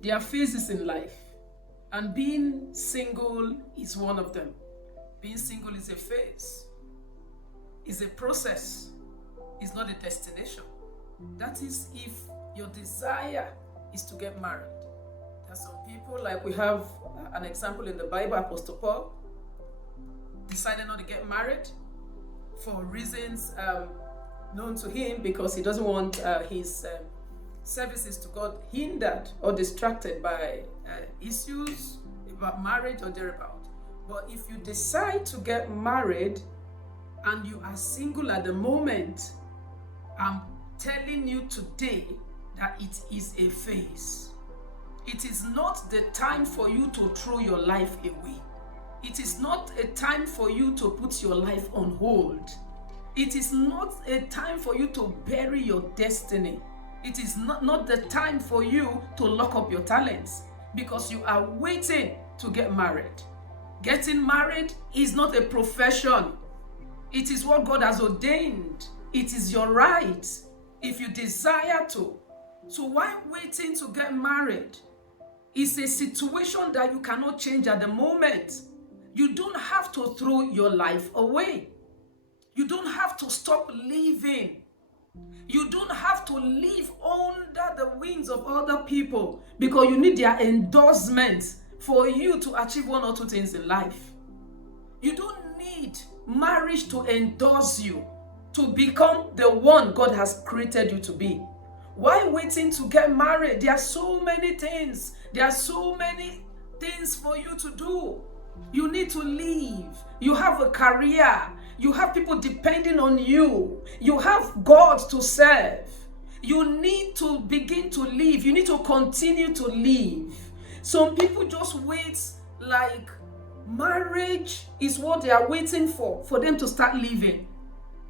There are phases in life, and being single is one of them. Being single is a phase, it's a process, it's not a destination. That is, if your desire is to get married. There are some people, like we have an example in the Bible, Apostle Paul decided not to get married for reasons known to him, because he doesn't want his services to God hindered or distracted by issues about marriage or thereabout. But if you decide to get married and you are single at the moment, I'm telling you today that it is a phase. It is not the time for you to throw your life away. It is not a time for you to put your life on hold. It is not a time for you to bury your destiny. It is not the time for you to lock up your talents, because you are waiting to get married. Getting married is not a profession. It is what God has ordained. It is your right if you desire to. So why waiting to get married? It's a situation that you cannot change at the moment. You don't have to throw your life away. You don't have to stop living. You don't have to live under the wings of other people because you need their endorsement for you to achieve one or two things in life. You don't need marriage to endorse you to become the one God has created you to be. Why waiting to get married? There are so many things. There are so many things for you to do. You need to live. You have a career. You have people depending on you. You have God to serve. You need to begin to live. You need to continue to live. Some people just wait, like marriage is what they are waiting for them to start living.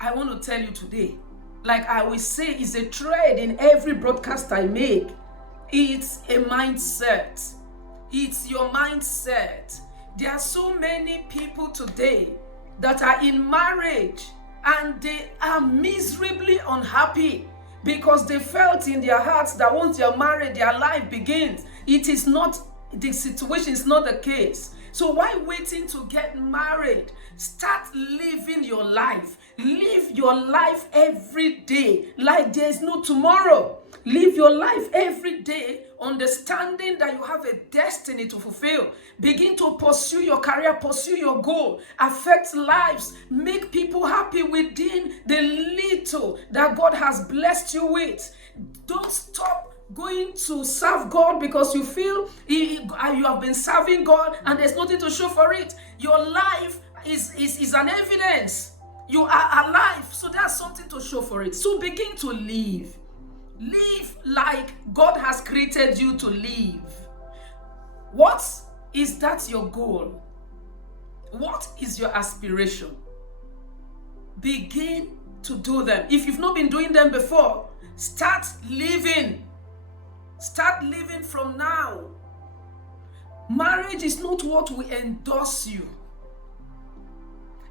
I want to tell you today, like I will say, it's a thread in every broadcast I make. It's a mindset. It's your mindset. There are so many people today that are in marriage and they are miserably unhappy because they felt in their hearts that once they are married, their life begins. It is not, the situation is not the case. So why waiting to get married? Start living your life. Live your life every day like there is no tomorrow. Live your life every day understanding that you have a destiny to fulfill. Begin to pursue your career, pursue your goal, affect lives, make people happy within the little that God has blessed you with. Don't stop going to serve God because you feel you have been serving God and there's nothing to show for it. Your life is an evidence. You are alive, so there's something to show for it. So begin to live. Live like God has created you to live. What is that your goal? What is your aspiration? Begin to do them. If you've not been doing them before, start living. Start living from now. Marriage is not what will endorse you.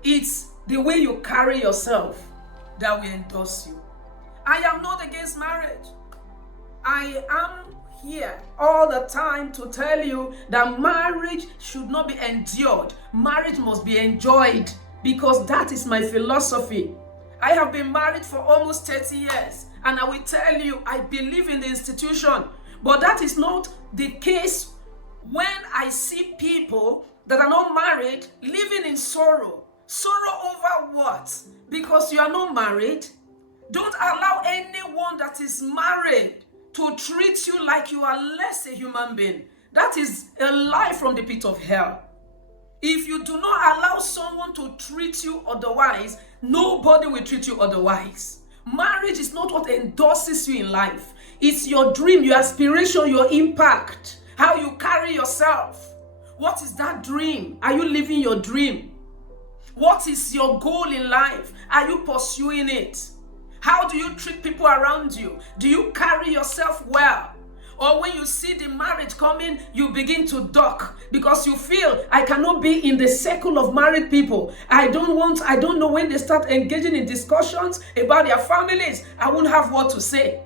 It's the way you carry yourself that will endorse you. I am not against marriage. I am here all the time to tell you that marriage should not be endured. Marriage must be enjoyed because that is my philosophy. I have been married for almost 30 years and I will tell you I believe in the institution, but that is not the case when I see people that are not married living in sorrow. Sorrow over what? Because you are not married. Don't allow anyone that is married to treat you like you are less a human being. That is a lie from the pit of hell. If you do not allow someone to treat you otherwise, nobody will treat you otherwise. Marriage is not what endorses you in life. It's your dream, your aspiration, your impact, how you carry yourself. What is that dream? Are you living your dream? What is your goal in life? Are you pursuing it? How do you treat people around you? Do you carry yourself well? Or when you see the marriage coming, you begin to duck because you feel, I cannot be in the circle of married people. I don't know when they start engaging in discussions about their families, I won't have what to say.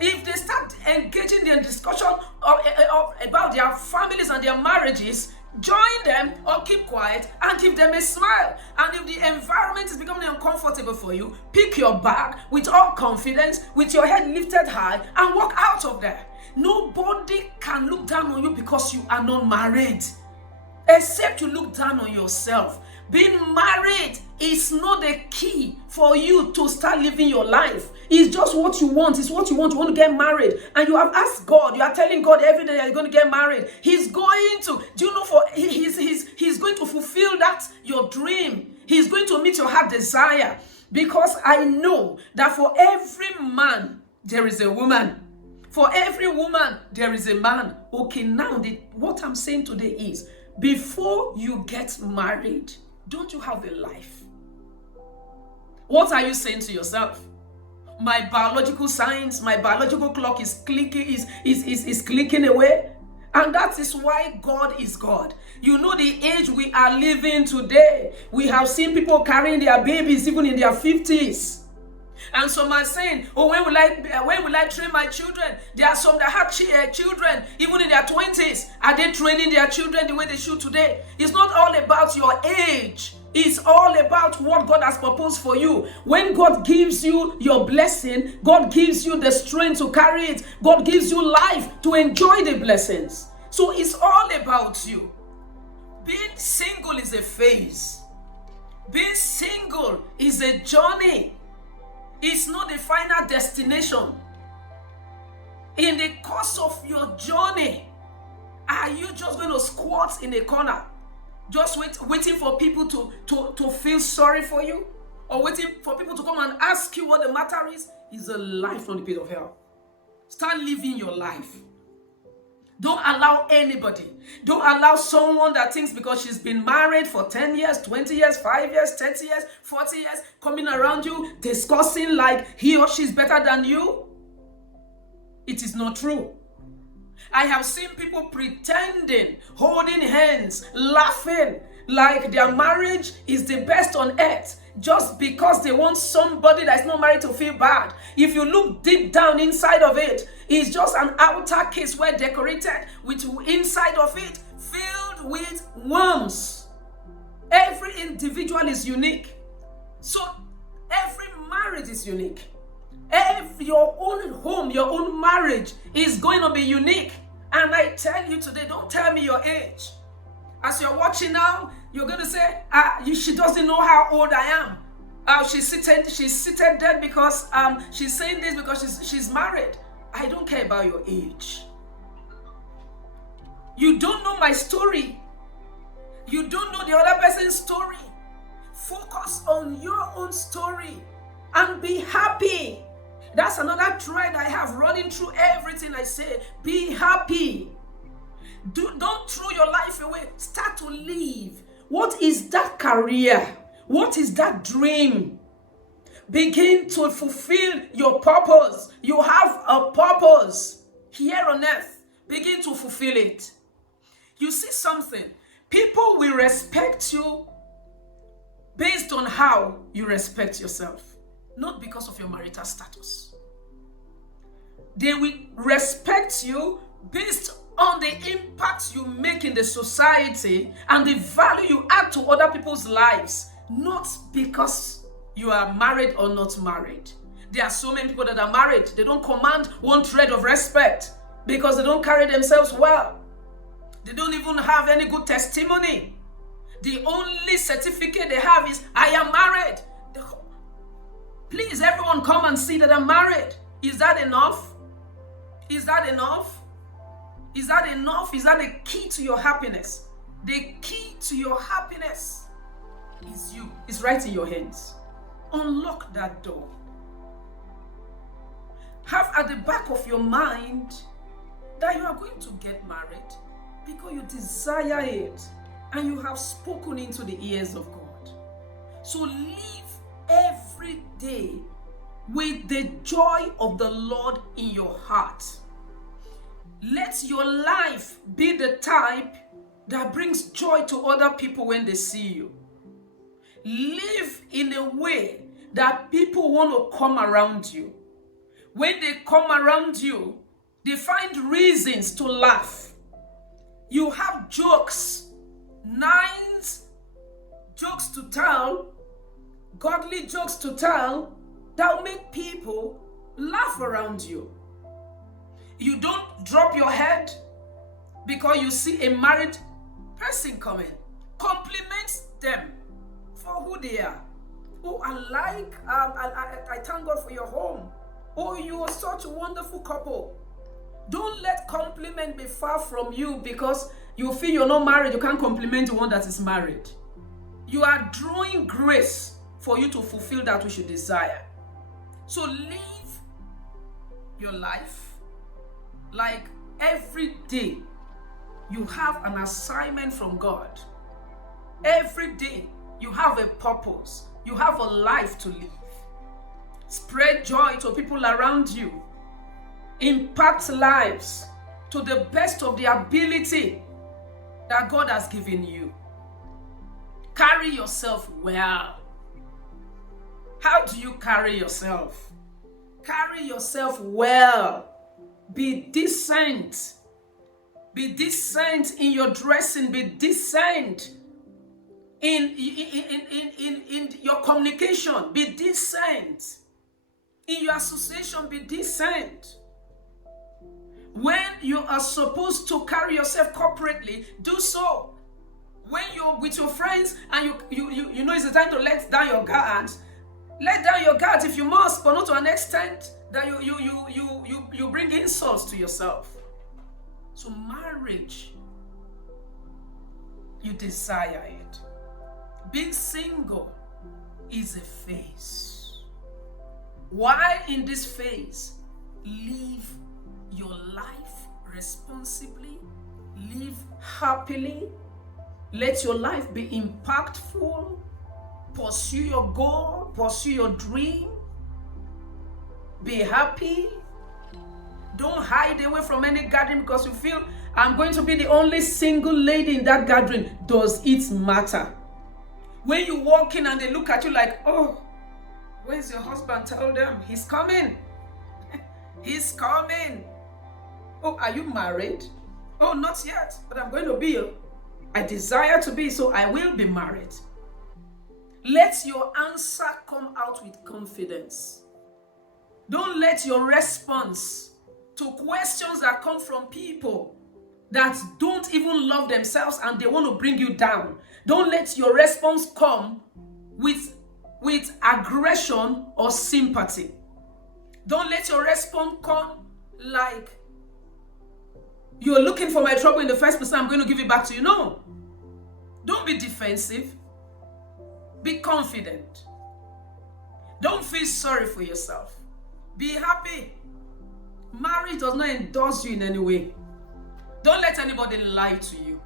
If they start engaging in discussion about their families and their marriages, join them or keep quiet and give them a smile. And if the environment is becoming uncomfortable for you, pick your bag with all confidence, with your head lifted high, and walk out of there. Nobody can look down on you because you are not married, except you look down on yourself. Being married is not the key for you to start living your life. It's just what you want. It's what you want. You want to get married. And you have asked God. You are telling God every day you're going to get married. He's going to, do you know, he's going to fulfill that, your dream. He's going to meet your heart desire. Because I know that for every man, there is a woman. For every woman, there is a man. Okay, now what I'm saying today is, before you get married, don't you have a life? What are you saying to yourself? My biological science, my biological clock is clicking, is clicking away. And that is why God is God. You know the age we are living today. We have seen people carrying their babies even in their 50s. And some are saying, oh, when will I train my children? There are some that have children even in their 20s. Are they training their children the way they should today? It's not all about your age. It's all about what God has proposed for you. When God gives you your blessing, God gives you the strength to carry it. God gives you life to enjoy the blessings. So it's all about you. Being single is a phase. Being single is a journey. It's not the final destination. In the course of your journey, are you just going to squat in a corner, just waiting for people to feel sorry for you, or waiting for people to come and ask you what the matter is? It's a life from the pit of hell. Start living your life. Don't allow anybody. Don't allow someone that thinks because she's been married for 10 years, 20 years, 5 years, 30 years, 40 years, coming around you, discussing like he or she's better than you. It is not true. I have seen people pretending, holding hands, laughing like their marriage is the best on earth, just because they want somebody that's not married to feel bad. If you look deep down inside of it, it's just an outer case where decorated with inside of it filled with worms. Every individual is unique. So every marriage is unique. Your own home, your own marriage is going to be unique. And I tell you today, don't tell me your age. As you're watching now, you're going to say, she doesn't know how old I am. She's seated there because she's saying this because she's married. I don't care about your age. You don't know my story. You don't know the other person's story. Focus on your own story and be happy. That's another thread I have running through everything I say. Be happy. Don't throw your life away. Start to live. What is that career? What is that dream? Begin to fulfill your purpose. You have a purpose here on earth. Begin to fulfill it. You see something? People will respect you based on how you respect yourself, not because of your marital status. They will respect you based on the impact you make in the society and the value you add to other people's lives, not because you are married or not married. There are so many people that are married. They don't command one thread of respect because they don't carry themselves well. They don't even have any good testimony. The only certificate they have is, I am married. Please, everyone come and see that I'm married. Is that enough? Is that enough? Is that enough? Is that the key to your happiness? The key to your happiness is you. It's right in your hands. Unlock that door. Have at the back of your mind that you are going to get married because you desire it and you have spoken into the ears of God. So live every day with the joy of the Lord in your heart. Let your life be the type that brings joy to other people when they see you. Live in a way that people want to come around you. When they come around you, They find reasons to laugh. You have jokes, nice jokes to tell, godly jokes to tell that will make people laugh around you. You don't drop your head because you see a married person coming. Compliment them for who they are. Oh, I thank God for your home. Oh, you are such a wonderful couple. Don't let compliment be far from you because you feel you're not married. You can't compliment the one that is married. You are drawing grace for you to fulfill that which you desire. So live your life like every day you have an assignment from God. Every day you have a purpose. You have a life to live. Spread joy to people around you. Impact lives to the best of the ability that God has given you. Carry yourself well. How do you carry yourself? Carry yourself well. Be decent. Be decent in your dressing. Be decent in your communication. Be decent. In your association, be decent. When you are supposed to carry yourself corporately, do so. When you're with your friends and you know it's the time to let down your guard, let down your guard if you must, but not to an extent that you bring insults to yourself. So marriage, you desire it. Being single is a phase. While in this phase, live your life responsibly, live happily, let your life be impactful, pursue your goal, pursue your dream, be happy. Don't hide away from any gathering because you feel I'm going to be the only single lady in that gathering. Does it matter? When you walk in and they look at you like, oh, where's your husband? Tell them he's coming. He's coming. Oh, are you married? Oh, not yet, but I'm going to be. I desire to be, so I will be married. Let your answer come out with confidence. Don't let your response to questions that come from people that don't even love themselves and they want to bring you down. Don't let your response come with aggression or sympathy. Don't let your response come like you're looking for my trouble in the first place, I'm going to give it back to you. No. Don't be defensive. Be confident. Don't feel sorry for yourself. Be happy. Marriage does not endorse you in any way. Don't let anybody lie to you.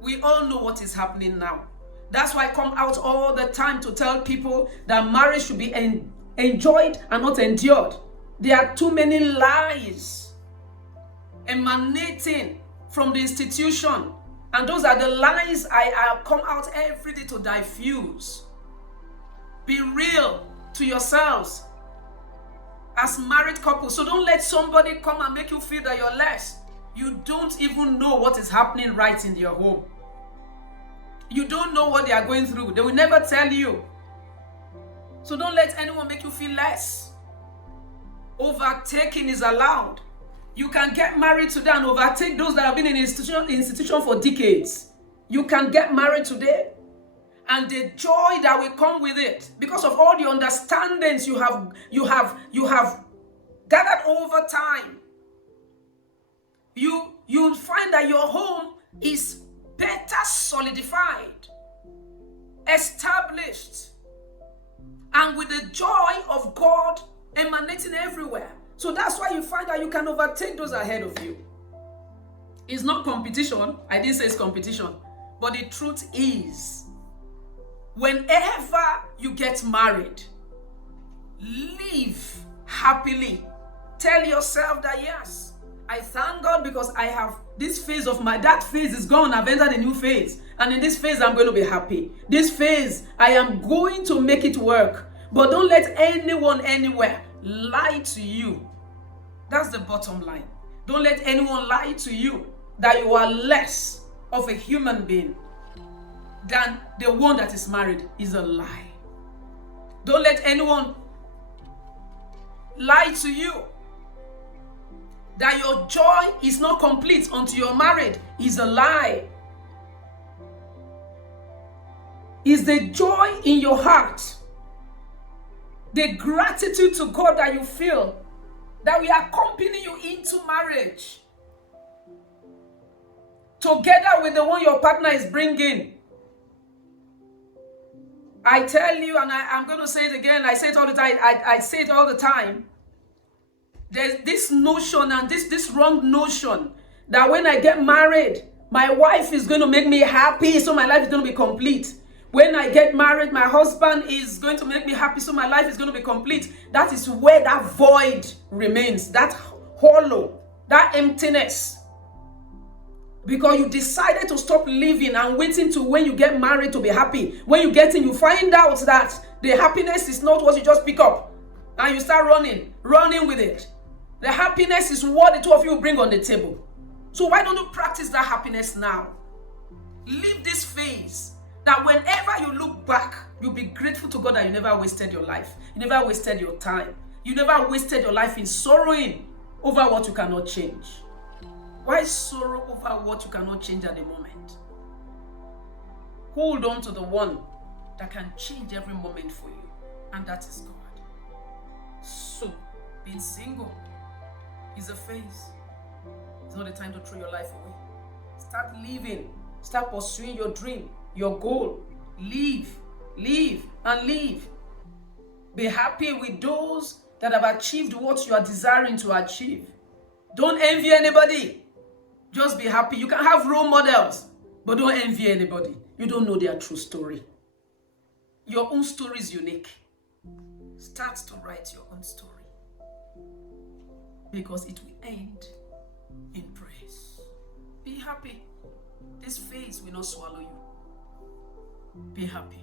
We all know what is happening now. That's why I come out all the time to tell people that marriage should be enjoyed and not endured. There are too many lies emanating from the institution. And those are the lies I come out every day to diffuse. Be real to yourselves as married couples. So don't let somebody come and make you feel that you're less. You don't even know what is happening right in your home. You don't know what they are going through. They will never tell you. So don't let anyone make you feel less. Overtaking is allowed. You can get married today and overtake those that have been in institution for decades. You can get married today, and the joy that will come with it, because of all the understandings you have gathered over time, you'll find that your home is better solidified, established, and with the joy of God emanating everywhere. So that's why you find that you can overtake those ahead of you. It's not competition. I didn't say it's competition. But the truth is, whenever you get married, live happily. Tell yourself that, yes, I thank God because I have this phase of that phase is gone. I've entered a new phase. And in this phase, I'm going to be happy. This phase, I am going to make it work. But don't let anyone anywhere lie to you. That's the bottom line. Don't let anyone lie to you that you are less of a human being than the one that is married. Is a lie. Don't let anyone lie to you that your joy is not complete until you're married. Is a lie. Is the joy in your heart, the gratitude to God that you feel, that will accompany you into marriage, together with the one your partner is bringing. I tell you, and I'm going to say it again, I say it all the time, I say it all the time. There's this notion and this wrong notion that when I get married, my wife is going to make me happy, so my life is going to be complete. When I get married, my husband is going to make me happy, so my life is going to be complete. That is where that void remains, that hollow, that emptiness. Because you decided to stop living and waiting to when you get married to be happy. When you get in, you find out that the happiness is not what you just pick up. And you start running with it. The happiness is what the two of you bring on the table. So why don't you practice that happiness now? Live this phase that whenever you look back, you'll be grateful to God that you never wasted your life. You never wasted your time. You never wasted your life in sorrowing over what you cannot change. Why sorrow over what you cannot change at the moment? Hold on to the one that can change every moment for you, and that is God. So, being single is a phase. It's not the time to throw your life away. Start living. Start pursuing your dream, your goal. Live, and live. Be happy with those that have achieved what you are desiring to achieve. Don't envy anybody. Just be happy. You can have role models, but don't envy anybody. You don't know their true story. Your own story is unique. Start to write your own story, because it will end in praise. Be happy. This phase will not swallow you. Be happy.